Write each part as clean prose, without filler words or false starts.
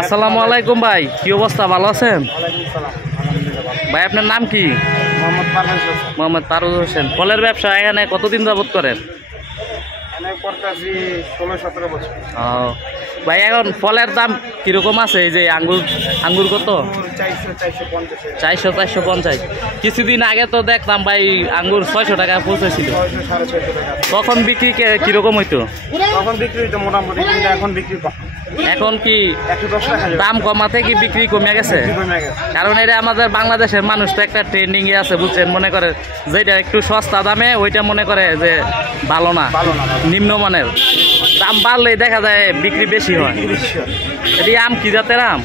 আসসালামু আলাইকুম ভাই, কি অবস্থা, ভালো আছেন? ভাই আপনার নাম কি? মোহাম্মদ পারভেজ হোসেন। ফলের ব্যবসা এখানে কতদিন যাবত করেন? ভাই এখন ফলের দাম কিরকম আছে? এই যে আঙ্গুর কত? 400-450। কিছুদিন আগে তো দেখলাম ভাই আঙ্গুর 600 টাকা পৌঁছেছিল। তখন বিক্রি কিরকম হইতো? তখন বিক্রি হইতো মোটামুটি, এখন বিক্রি কম। এখন কি 110 টাকা দাম কমাতে কি বিক্রি কমে গেছে? কারণ এটা আমাদের বাংলাদেশের মানুষ তো একটা ট্রেন্ডিং এ আছে, বুঝছেন? মনে করে যেটা একটু সস্তা দামে ওইটা মনে করে যে ভালো না, নিম্নমানের। দাম বাড়লেই দেখা যায় বিক্রি বেশি হয়। এটি আম কি জাতের আম?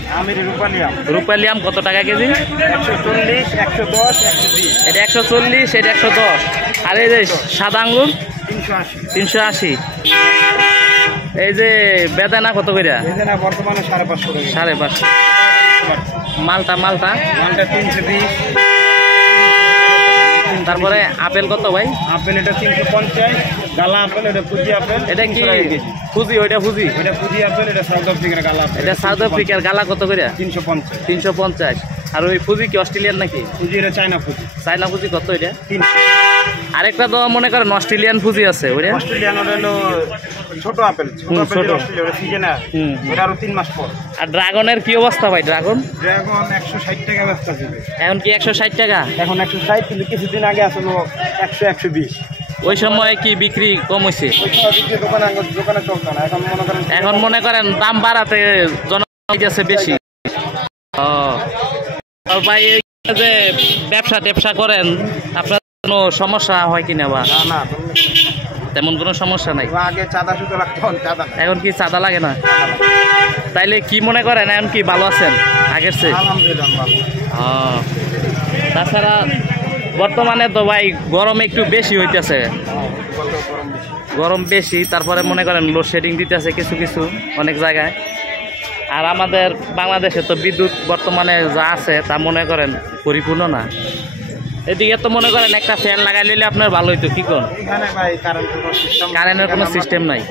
রূপালী আম কত টাকা কেজি? 140, 110, 120। এটা 140, এটা 110। আর এই যে সাদা আঙ্গুর 380। এই যে বেদানা কত করে? বর্তমানে 550 টাকা। 550। মালটা 320। তারপরে আপেল কত ভাই? আপেল এটা 350, গালা আপেল, এটা ফুজি আপেল। এটা কি ফুজি? ওইটা ফুজি, এটা ফুজি আপেল, এটা সাউথ আফ্রিকার গালা আপেল। এটা সাউথ আফ্রিকার গালা কত করে? 350। 350। আর ওই ফুজি কি অস্ট্রেলিয়ান নাকি? ফুজি এটা চায়না ফুজি। চায়না ফুজি কত এটা? 300। আরেকটা তো মনে করেন অস্ট্রেলিয়ান ফুজি আছে, ওইটা অস্ট্রেলিয়ান হলো ছোট আপেল। ছোট আপেল অস্ট্রেলিয়া, ওটা সিজনে ওটা আরো 3 মাস পর। আর ড্রাগনের কি অবস্থা ভাই? ড্রাগন 160 টাকা ব্যস্ত ছিল। এখন কি 160 টাকা? এখন 160, কিন্তু কিছুদিন আগে আসলো 100, 120। ওই সময় কি বিক্রি কম হয়েছে? দোকানে চলতো না। এখন মনে করেন দাম বাড়াতে জনগণ আছে বেশি। ও ভাই, এই যে ব্যবসা করেন, আপনার কোনো সমস্যা হয় কিনা? বা না, তেমন কোনো সমস্যা নাই। আগে চাঁদা শুধু লাগতো, এখন কি চাঁদা লাগে না? তাইলে কি মনে করেন এখন কি ভালো আছেন আগের চেয়ে? আলহামদুলিল্লাহ ভালো। তাছাড়া বর্তমানে তো ভাই গরম একটু বেশি হইতেছে, গরম বেশি। তারপরে মনে করেন লোডশেডিং দিতেছে কিছু অনেক জায়গায়। আর আমাদের বাংলাদেশে তো বিদ্যুৎ বর্তমানে যা আছে তা মনে করেন পরিপূর্ণ না। এদিকে তো মনে করেন একটা ফ্যান লাগাই নিলে আপনার ভালো হইতো। কি কোন? কারেন্টের কোনো সিস্টেম নাই।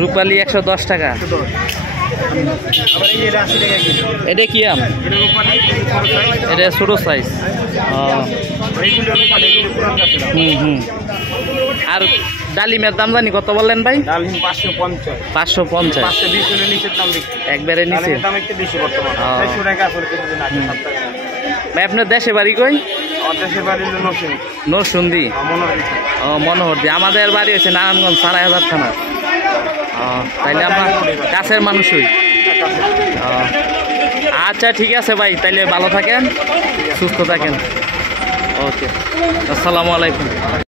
রূপালী 110 টাকা। এটা কি আম? এটা ছোট সাইজ। আর ডালিমের দাম জানি কত বললেন ভাই? 550। একবারে নিচে। ভাই আপনার দেশে বাড়ি কই? নরসিংদী। মনোহরদী। আমাদের বাড়ি হচ্ছে নারায়ণগঞ্জ, 5,000 থানা। তাইলে আমরা কাছের মানুষই। আচ্ছা ঠিক আছে ভাই, তাইলে ভালো থাকেন, সুস্থ থাকেন। ওকে, আসসালামু আলাইকুম।